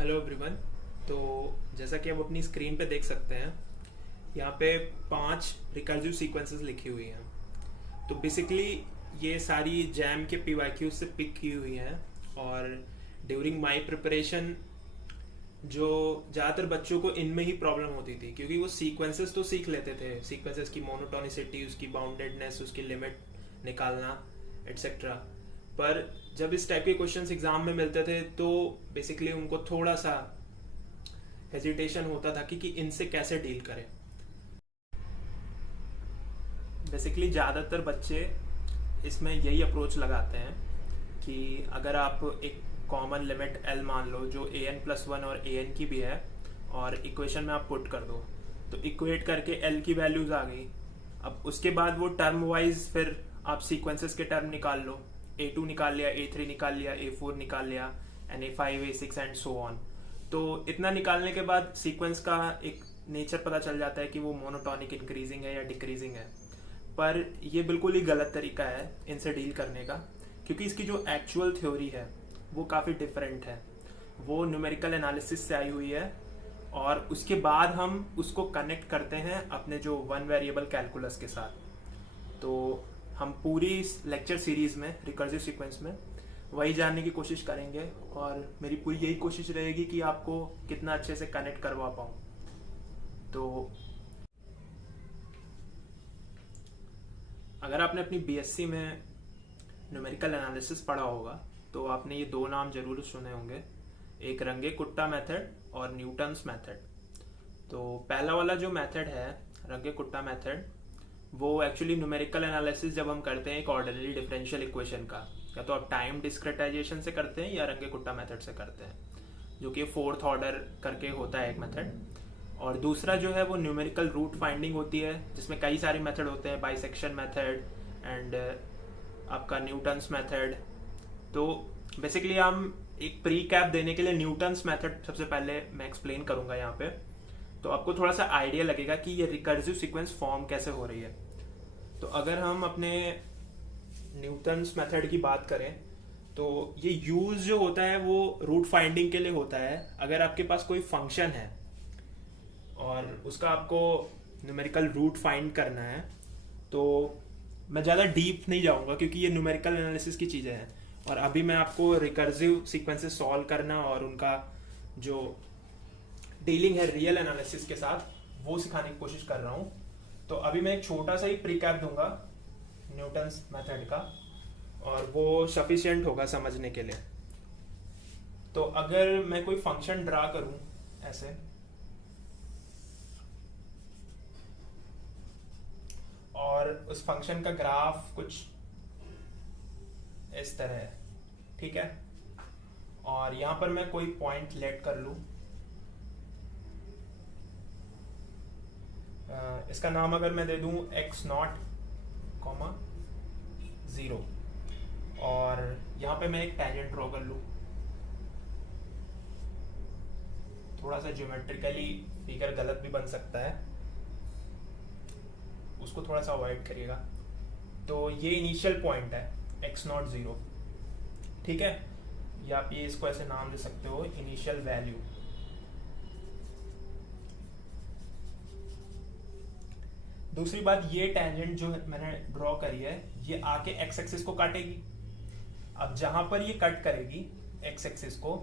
Hello everyone. तो जैसा कि आप अपनी स्क्रीन पे देख सकते हैं, यहाँ पे 5 रिकर्सिव सीक्वेंसेस लिखी हुई हैं। तो बेसिकली ये सारी जैम के पीवाईक्यू से पिक की हुई हैं। और ड्यूरिंग माय प्रिपरेशन जो ज़्यादातर बच्चों को इनमें ही प्रॉब्लम होती थी, क्योंकि वो सीक्वेंसेस तो सीख लेते थे, सीक्वेंसेस की मोनोटोनिसिटी, उसकी बाउंडेडनेस, उसकी लिमिट निकालना एट्सेट्रा। पर जब इस टाइप के क्वेश्चंस एग्जाम में मिलते थे तो बेसिकली उनको थोड़ा सा हेजिटेशन होता था कि इनसे कैसे डील करें। बेसिकली ज़्यादातर बच्चे इसमें यही अप्रोच लगाते हैं कि अगर आप एक कॉमन लिमिट एल मान लो जो an+1 और an की भी है, और इक्वेशन में आप पुट कर दो, तो इक्वेट करके एल की वैल्यूज आ गई। अब उसके बाद वो टर्म वाइज फिर आप सीक्वेंसेस के टर्म निकाल लो, a2 निकाल लिया, a3 निकाल लिया, a4 निकाल लिया, and a5 a6 and so on. तो इतना निकालने के बाद सीक्वेंस का एक नेचर पता चल जाता है कि वो मोनोटॉनिक इंक्रीजिंग है या डिक्रीजिंग है। पर ये बिल्कुल ही गलत तरीका है इनसे डील करने का, क्योंकि इसकी जो एक्चुअल थ्योरी है वो काफ़ी डिफरेंट है। वो न्यूमेरिकल एनालिसिस से आई हुई है, और उसके बाद हम उसको कनेक्ट करते हैं अपने जो वन वेरिएबल कैलकुलस के साथ। तो हम पूरी लेक्चर सीरीज में रिकर्सिव सीक्वेंस में वही जानने की कोशिश करेंगे, और मेरी पूरी यही कोशिश रहेगी कि आपको कितना अच्छे से कनेक्ट करवा पाऊँ। तो अगर आपने अपनी बीएससी में न्यूमेरिकल एनालिसिस पढ़ा होगा तो आपने ये दो नाम जरूर सुने होंगे, एक रंगे-कुट्टा मेथड और न्यूटन्स मेथड। तो पहला वाला जो मेथड है रंगे-कुट्टा मेथड, वो एक्चुअली न्यूमेरिकल एनालिसिस जब हम करते हैं एक ऑर्डिनरी डिफरेंशियल इक्वेशन का, या तो आप टाइम डिस्क्रेटाइजेशन से करते हैं या रंगे-कुट्टा मेथड से करते हैं, जो कि फोर्थ ऑर्डर करके होता है एक मेथड। और दूसरा जो है वो न्यूमेरिकल रूट फाइंडिंग होती है, जिसमें कई सारे मेथड होते हैं, बाइसेक्शन मेथड एंड आपका न्यूटन्स मेथड। तो बेसिकली हम एक प्री कैप देने के लिए न्यूटन्स मेथड सबसे पहले मैं एक्सप्लेन करूंगा यहाँ पे, तो आपको थोड़ा सा आइडिया लगेगा कि ये रिकर्सिव सीक्वेंस फॉर्म कैसे हो रही है। तो अगर हम अपने न्यूटन्स मेथड की बात करें तो ये यूज जो होता है वो रूट फाइंडिंग के लिए होता है। अगर आपके पास कोई फंक्शन है और उसका आपको न्यूमेरिकल रूट फाइंड करना है, तो मैं ज़्यादा डीप नहीं जाऊंगा क्योंकि ये न्यूमेरिकल एनालिसिस की चीज़ें हैं, और अभी मैं आपको रिकर्सिव सीक्वेंसेस सॉल्व करना और उनका जो डीलिंग है रियल एनालिसिस के साथ वो सिखाने की कोशिश कर रहा हूँ। तो अभी मैं एक छोटा सा ही प्रीकैप दूंगा न्यूटन्स मेथड का, और वो सफिशिएंट होगा समझने के लिए। तो अगर मैं कोई फंक्शन ड्रा करूं ऐसे, और उस फंक्शन का ग्राफ कुछ इस तरह है, ठीक है, और यहां पर मैं कोई पॉइंट लेट कर लूं, इसका नाम अगर मैं दे दूं x0, 0, और यहां पे मैं एक टैंजेंट ड्रॉ कर लूं। थोड़ा सा ज्योमेट्रिकली फिगर गलत भी बन सकता है, उसको थोड़ा सा अवॉइड करिएगा। तो ये इनिशियल पॉइंट है x0, 0, ठीक है, या आप ये इसको ऐसे नाम दे सकते हो इनिशियल वैल्यू। दूसरी बात, ये टैंजेंट जो मैंने ड्रॉ करी है ये आके एक्स एक्सिस को काटेगी। अब जहां पर ये कट करेगी एक्स एक्सिस को,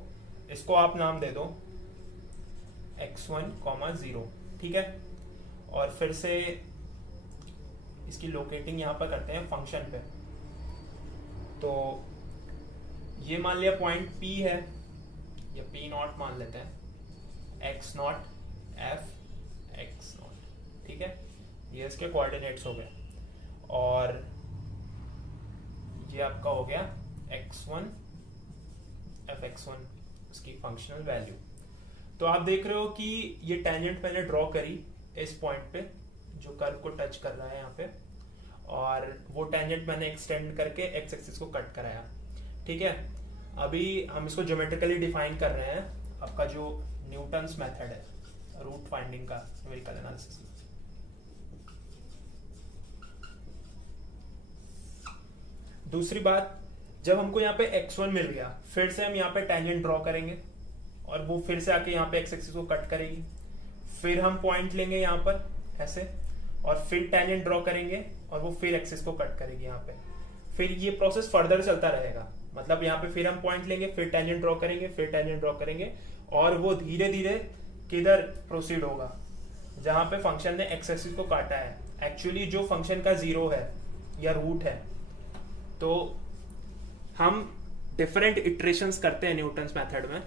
इसको आप नाम दे दो x1, 0, ठीक है। और फिर से इसकी लोकेटिंग यहां पर करते हैं फंक्शन पे। तो ये मान लिया पॉइंट P है, या P0 मान लेते हैं, x0 f x0, ठीक है, ये इसके कोऑर्डिनेट्स हो गए, और ये आपका हो गया x1 f(x1) इसकी फंक्शनल वैल्यू। तो आप देख रहे हो कि ये टैंजेंट मैंने ड्रॉ करी इस पॉइंट पे जो कर्व को टच कर रहा है यहाँ पे, और वो टैंजेंट मैंने एक्सटेंड करके एक्स एक्सिस को कट कराया, ठीक है। अभी हम इसको ज्योमेट्रिकली डिफाइन कर रहे हैं, आपका जो न्यूटन्स मेथड है रूट फाइंडिंग का न्यूमेरिकल एनालिसिस। दूसरी बात, जब हमको यहाँ पे x1 मिल गया, फिर से हम यहाँ पे टैंजेंट ड्रॉ करेंगे, और वो फिर से आके यहाँ पे एक्स एक्सिस को कट करेगी। फिर हम पॉइंट लेंगे यहाँ पर ऐसे, और फिर टेंजेंट ड्रॉ करेंगे और वो फिर एक्सिस को कट करेगी यहाँ पे। फिर ये प्रोसेस फर्दर चलता रहेगा, मतलब यहाँ पे फिर हम पॉइंट लेंगे, फिर टेंजेंट ड्रॉ करेंगे, फिर टेंजेंट ड्रॉ करेंगे, और वो धीरे धीरे किधर प्रोसीड होगा, जहां पे फंक्शन ने एक्स एक्सिस को काटा है, एक्चुअली जो फंक्शन का जीरो है या रूट है। तो हम डिफरेंट इटरेशंस करते हैं न्यूटन्स मेथड में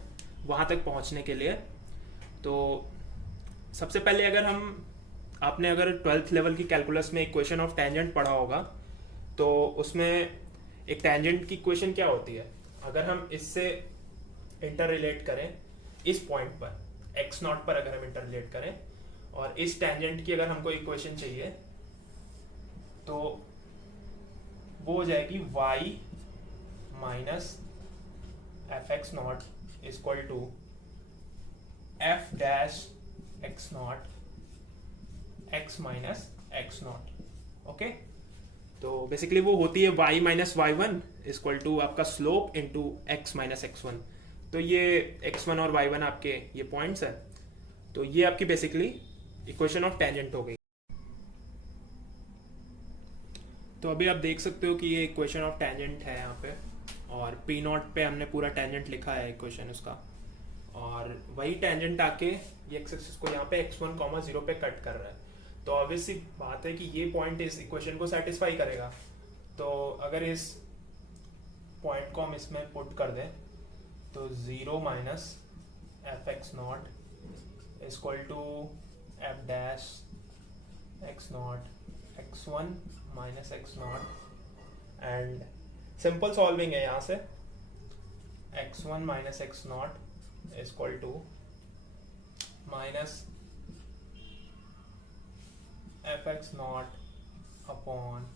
वहां तक पहुंचने के लिए। तो सबसे पहले आपने अगर 12th लेवल की कैलकुलस में इक्वेशन ऑफ टेंजेंट पढ़ा होगा, तो उसमें एक टेंजेंट की इक्वेशन क्या होती है, अगर हम इससे इंटर रिलेट करें इस पॉइंट पर x नॉट पर, अगर हम इंटर रिलेट करें और इस टेंजेंट की अगर हमको इक्वेशन चाहिए, तो वो हो जाएगी y minus f x naught equal to f dash x naught x minus x naught. Okay, तो बेसिकली वो होती है y minus y one equal to आपका slope into x minus x one. तो ये x1 और y1 आपके ये पॉइंट्स है, तो ये आपकी बेसिकली इक्वेशन ऑफ टेंजेंट हो गई। तो अभी आप देख सकते हो कि ये इक्वेशन ऑफ टेंजेंट है यहाँ पे, और p नॉट पे हमने पूरा टेंजेंट लिखा है इक्वेशन उसका, और वही टेंजेंट आके ये एक्स एक्सिस को यहाँ पे x1, 0 पे कट कर रहा है। तो ऑब्वियसली बात है कि ये पॉइंट इस इक्वेशन को सेटिस्फाई करेगा। तो अगर इस पॉइंट को हम इसमें पुट कर दें, तो 0 minus f x naught equal to f dash x naught x one minus x naught, and simple solving है यहाँ से, x one minus x naught equal to minus f x naught upon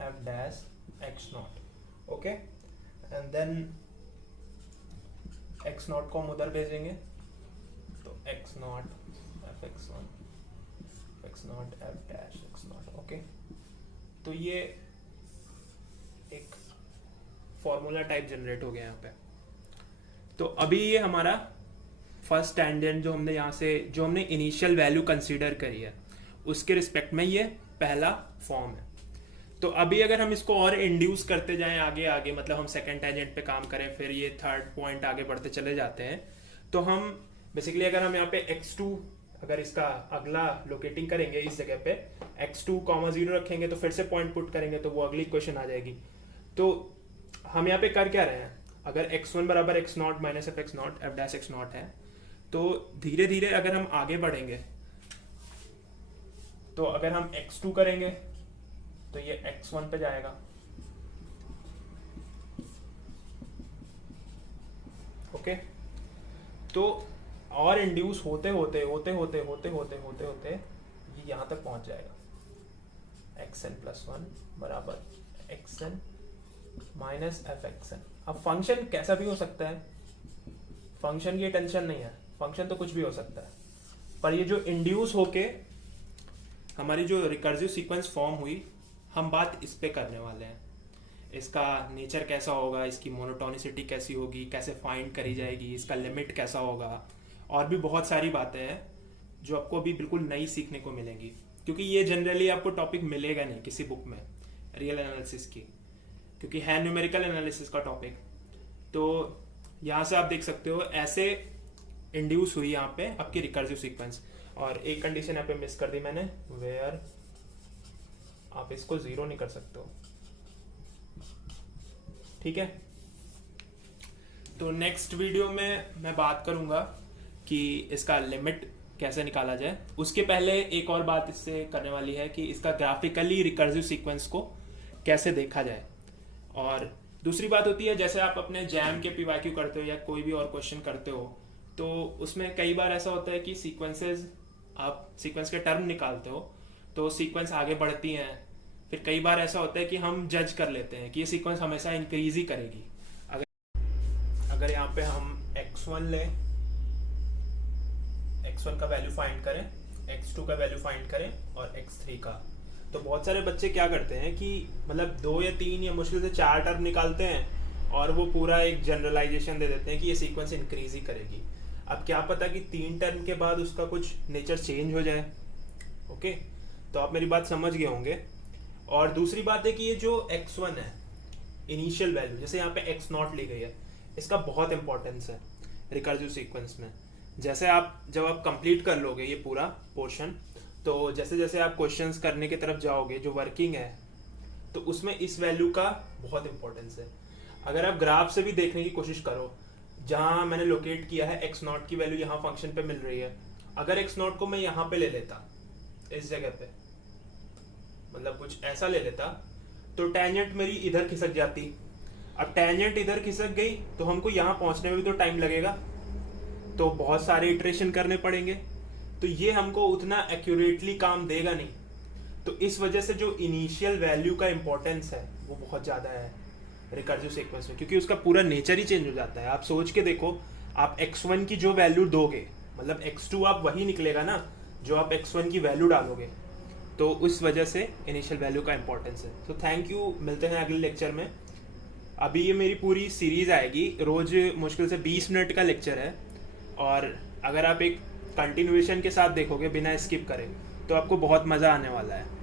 f dash x naught. Okay, and then x naught को हम उधर भेजेंगे, तो x naught f x one x naught f dash x naught. Okay, तो ये एक formula type generate हो गया यहाँ पे। तो अभी ये हमारा फर्स्ट टेंजेंट जो हमने यहाँ से जो हमने इनिशियल वैल्यू कंसीडर करी है उसके रिस्पेक्ट में ये पहला फॉर्म है। तो अभी अगर हम इसको और इंड्यूस करते जाएं आगे आगे, मतलब हम सेकंड टेंजेंट पे काम करें, फिर ये थर्ड पॉइंट आगे बढ़ते चले जाते हैं, तो हम बेसिकली अगर हम यहाँ पे x2 अगर इसका अगला लोकेटिंग करेंगे इस जगह पे x2, 0 रखेंगे, तो फिर से पॉइंट पुट करेंगे, तो वो अगली इक्वेशन आ जाएगी। तो हम यहाँ पे कर क्या रहे हैं, अगर x1 बराबर x not minus f x naught f dash x not है, तो धीरे धीरे अगर हम आगे बढ़ेंगे, तो अगर हम x2 करेंगे तो ये x1 पे जाएगा, ओके। तो और इंड्यूस होते होते होते होते होते होते होते होते ये यहां तक पहुंच जाएगा, xn प्लस वन बराबर xn माइनस एफ एक्सन। अब फंक्शन कैसा भी हो सकता है, फंक्शन की टेंशन नहीं है, फंक्शन तो कुछ भी हो सकता है, पर ये जो इंड्यूस होके हमारी जो रिकर्सिव सीक्वेंस फॉर्म हुई, हम बात इस पे करने वाले हैं। इसका नेचर कैसा होगा, इसकी मोनोटोनिसिटी कैसी होगी, कैसे फाइंड करी जाएगी, इसका लिमिट कैसा होगा, और भी बहुत सारी बातें हैं जो आपको अभी बिल्कुल नई सीखने को मिलेंगी, क्योंकि ये जनरली आपको टॉपिक मिलेगा नहीं किसी बुक में रियल एनालिसिस की, क्योंकि है न्यूमेरिकल एनालिसिस का टॉपिक। तो यहाँ से आप देख सकते हो ऐसे इंड्यूस हुई यहाँ पे आपकी रिकर्सिव सीक्वेंस। और एक कंडीशन यहाँ पे मिस कर दी मैंने, वेयर आप इसको 0 नहीं कर सकते हो, ठीक है। तो नेक्स्ट वीडियो में मैं बात करूंगा कि इसका लिमिट कैसे निकाला जाए। उसके पहले एक और बात इससे करने वाली है कि इसका ग्राफिकली रिकर्सिव सीक्वेंस को कैसे देखा जाए। और दूसरी बात होती है, जैसे आप अपने जैम के पीवाईक्यू करते हो या कोई भी और क्वेश्चन करते हो, तो उसमें कई बार ऐसा होता है कि सीक्वेंसेस आप सीक्वेंस के टर्म निकालते हो तो सीक्वेंस आगे बढ़ती हैं, फिर कई बार ऐसा होता है कि हम जज कर लेते हैं कि ये सीक्वेंस हमेशा इंक्रीज ही करेगी। अगर यहाँ पे हम x1 लें, x1 का वैल्यू फाइंड करें, x2 का वैल्यू फाइंड करें और x3 का, तो बहुत सारे बच्चे क्या करते हैं कि मतलब 2 या 3 या मुश्किल से 4 टर्म निकालते हैं और वो पूरा एक जनरलाइजेशन दे देते हैं कि ये सीक्वेंस इंक्रीज ही करेगी। अब क्या पता कि 3 टर्म के बाद उसका कुछ नेचर चेंज हो जाए। ओके, तो आप मेरी बात समझ गए होंगे। और दूसरी बात है कि ये जो x1 है इनिशियल वैल्यू, जैसे यहाँ पे x0 ली गई है, इसका बहुत इंपॉर्टेंस है रिकर्सिव सीक्वेंस में। जैसे जब आप कंप्लीट कर लोगे ये पूरा पोर्शन, तो जैसे जैसे आप क्वेश्चंस करने की तरफ जाओगे, जो वर्किंग है, तो उसमें इस वैल्यू का बहुत इंपॉर्टेंस है। अगर आप ग्राफ से भी देखने की कोशिश करो, जहाँ मैंने लोकेट किया है x0 की वैल्यू यहाँ फंक्शन पे मिल रही है, अगर x0 को मैं यहाँ पे ले लेता, इस जगह पे, मतलब कुछ ऐसा ले लेता, तो टेंजेंट मेरी इधर खिसक जाती। अब टेंजेंट इधर खिसक गई तो हमको यहाँ पहुँचने में भी तो टाइम लगेगा, तो बहुत सारे इटरेशन करने पड़ेंगे, तो ये हमको उतना एक्यूरेटली काम देगा नहीं। तो इस वजह से जो इनिशियल वैल्यू का इंपॉर्टेंस है वो बहुत ज़्यादा है रिकर्सिव सीक्वेंस में, क्योंकि उसका पूरा नेचर ही चेंज हो जाता है। आप सोच के देखो, आप x1 की जो वैल्यू दोगे, मतलब x2 आप वही निकलेगा ना जो आप x1 की वैल्यू डालोगे, तो उस वजह से इनिशियल वैल्यू का इंपॉर्टेंस है। तो थैंक यू, मिलते हैं अगले लेक्चर में। अभी ये मेरी पूरी सीरीज आएगी, रोज मुश्किल से 20 मिनट का लेक्चर है, और अगर आप एक कंटिन्यूएशन के साथ देखोगे बिना स्किप करे, तो आपको बहुत मज़ा आने वाला है।